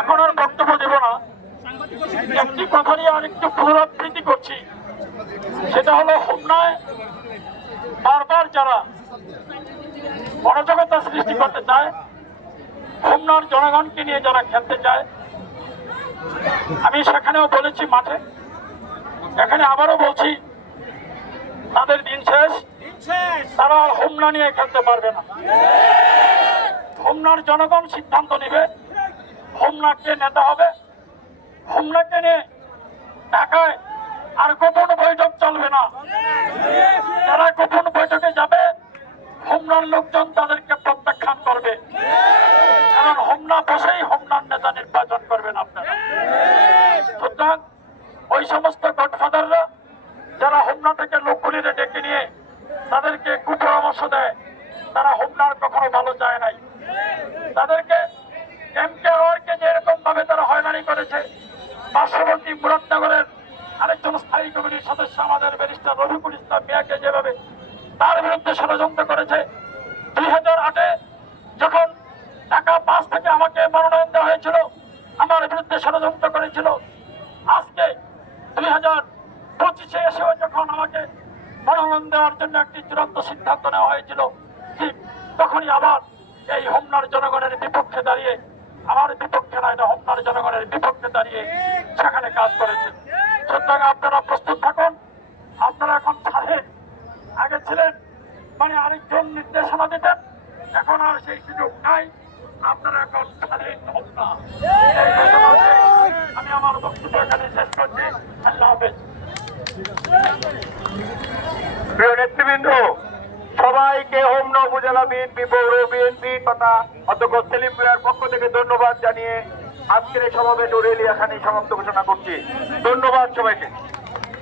এখন আর বক্তব্য দেব না। একটি কথা নিয়ে আর একটু পুনরাবৃত্তি করছি, সেটা হলো হোমনায় বারবার যারা অরাজকতা সৃষ্টি করতে চায়, হোমনার জনগণকে নিয়ে যারা খেলতে চায়, আমি সেখানেও বলেছি মাঠে, এখানে আবারও বলছি, তাদের দিন শেষ। তারা হোমনা নিয়ে খেলতে পারবে না। হোমনার জনগণ সিদ্ধান্ত নেবে হোমনাকে নেতা হবে। হোমনাকে নিয়ে ঢাকায় আর গোপন বৈঠক চলবে না। যারা গোপন বৈঠকে যাবে, হোমনার লোকজন তাদেরকে প্রত্যাখ্যান করবে, কারণ হোমনা বসেই হোমনার নেতা নির্বাচন করবেন আপনারা। সুতরাং ওই সমস্ত গডফাদাররা যারা হোমনা থেকে লোকগুলিরে ডেকে নিয়ে তাদেরকে কুপরামর্শ দেয়, তারা হোমনার কখনো ভালো চায় নাই। তাদেরকে এমকে আওয়ারকে যেরকম ভাবে তারা হয়রানি করেছে, পার্শ্ববর্তী মুরাদনগরের আরেকজন স্থায়ী কমিটির সদস্য আমাদের ব্যারিস্টার রফিকুল ইসলাম মিয়াকে যেভাবে তার বিরুদ্ধে ষড়যন্ত্র করেছে, 2008-এ যখন ঢাকা 5 থেকে আমাকে মনোনয়ন দেওয়া হয়েছিল, আমার বিরুদ্ধে ষড়যন্ত্র করেছিল। আজকে 2025-এ এসেও যখন আমাকে মনোনয়ন দেওয়ার জন্য একটি চূড়ান্ত সিদ্ধান্ত নেওয়া হয়েছিল, ঠিক তখনই আবার এই হোমনার জনগণের বিপক্ষে দাঁড়িয়ে, আমার বিপক্ষে নয়, না হোমনার জনগণের বিপক্ষে দাঁড়িয়ে সেখানে কাজ করেছে। সুতরাং আপনারা প্রস্তুত থাকুন। আপনারা এখন স্বাধীন। আগে ছিলেন মানে আরেকজন নির্দেশনা দিতেন, এখন আর সেই সুযোগ নাই। আপনারা এখন স্বাধীন হোমনা। আমি আমার বক্তব্য এখানে শেষ করছি। আল্লাহ হাফেজ। প্রিয় নেতৃবৃন্দ, সবাইকে হোমনা উপজেলা বিএনপি, পৌর বিএনপি তথা অধ্যক্ষ সেলিম মিয়ার পক্ষ থেকে ধন্যবাদ জানিয়ে আজকের এই সমাবেশ ও র্যালি এখানেই সমাপ্ত ঘোষণা করছি। ধন্যবাদ সবাইকে।